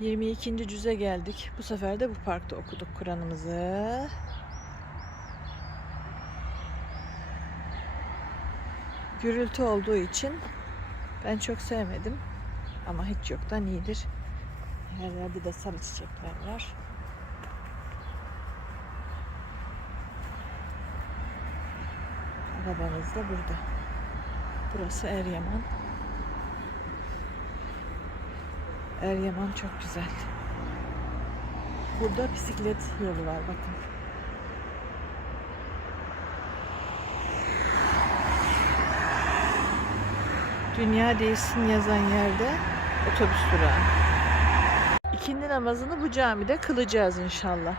22. cüze geldik. Bu sefer de bu parkta okuduk Kur'an'ımızı. Gürültü olduğu için ben çok sevmedim. Ama hiç yoktan iyidir. Her yerde de sarı çiçekler var. Arabamız da burada. Burası Eryaman. Eryaman çok güzel. Burada bisiklet yolu var bakın. Dünya değişsin yazan yerde otobüs durağı. İkindi namazını bu camide kılacağız inşallah.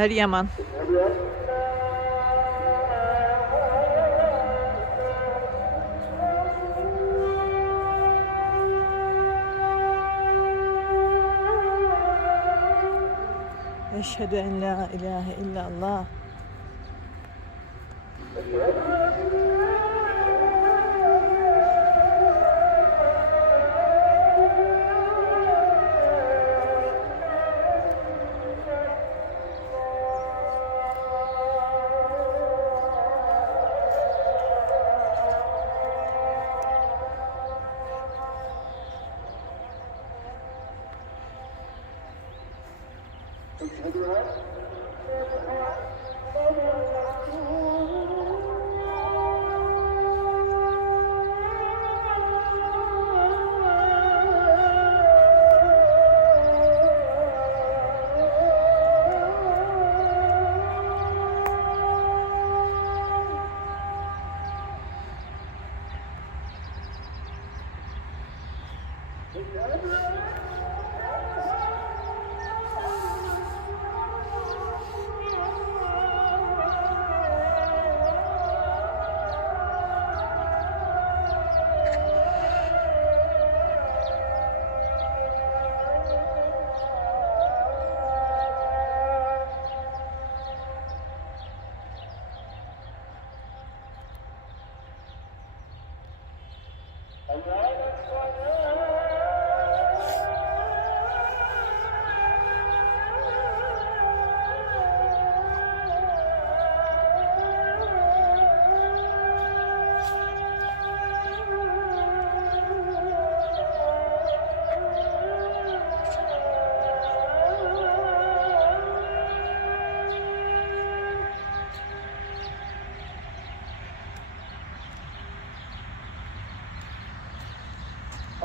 Eryaman. Eşhedü en la ilahe illallah. Obrigado.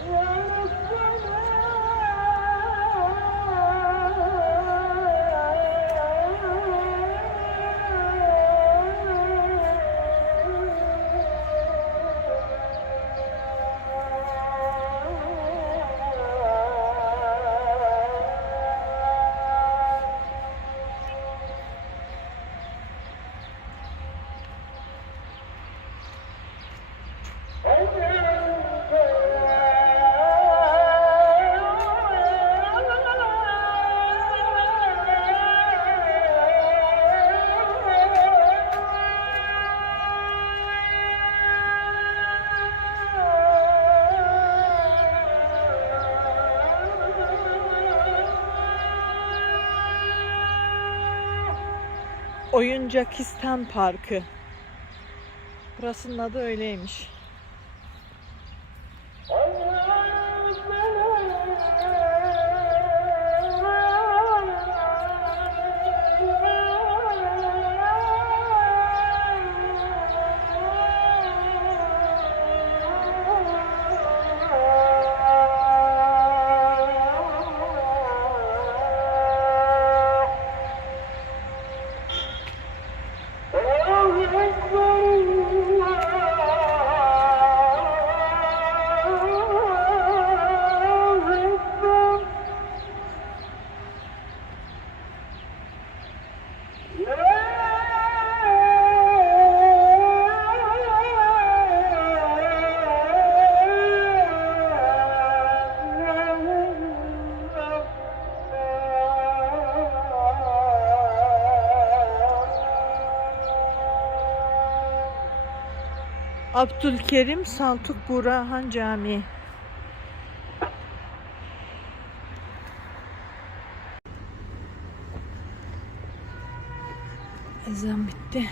Música Oyuncakistan Parkı. Burasının adı öyleymiş. Abdülkerim Saltuk Burhan Camii. Ezan bitti.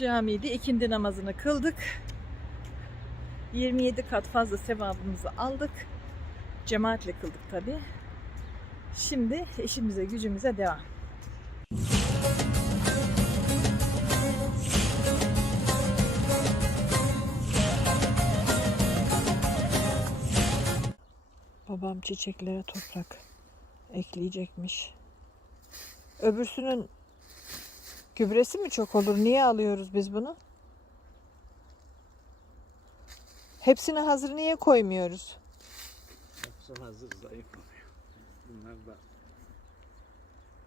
Camide ikindi namazını kıldık. 27 kat fazla sevabımızı aldık. Cemaatle kıldık tabi. Şimdi işimize gücümüze devam. Babam çiçeklere toprak ekleyecekmiş. Öbürsünün gübresi mi çok olur? Niye alıyoruz biz bunu? Hepsini hazır niye koymuyoruz? Hepsi hazır zayıf oluyor. Bunlar da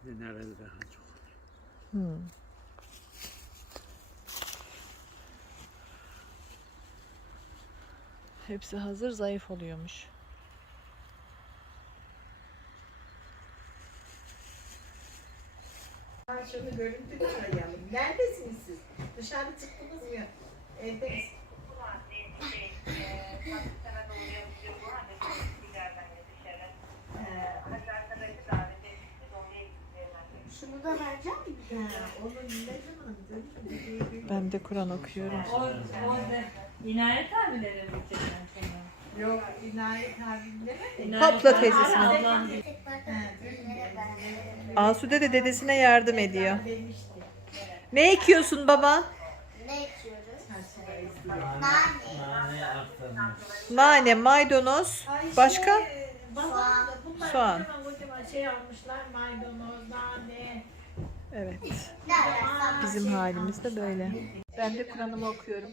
mineral daha çok. Hmm. Hepsi hazır zayıf oluyormuş. Şöyle görüntü arayalım. Neredesiniz siz? Dışarı çıktınız mı? Evdeyiz. Şunu da vereceğim mi? Ben de Kur'an okuyorum. O, o da inayet abileri mi? Yok, inayet abimlere? Topla teyzesine. Ablam Asude de dedesine yardım ediyor. Demişti. Ne ekiyorsun baba? Ne içiyoruz? Nane. Nane, maydanoz, başka? Şey, babam da bunlar Soğan. kocaman kocaman şey almışlar. Maydanoz, nane. Evet. Ne ararsan Bizim halimiz de böyle. Ben de Kur'an'ımı okuyorum.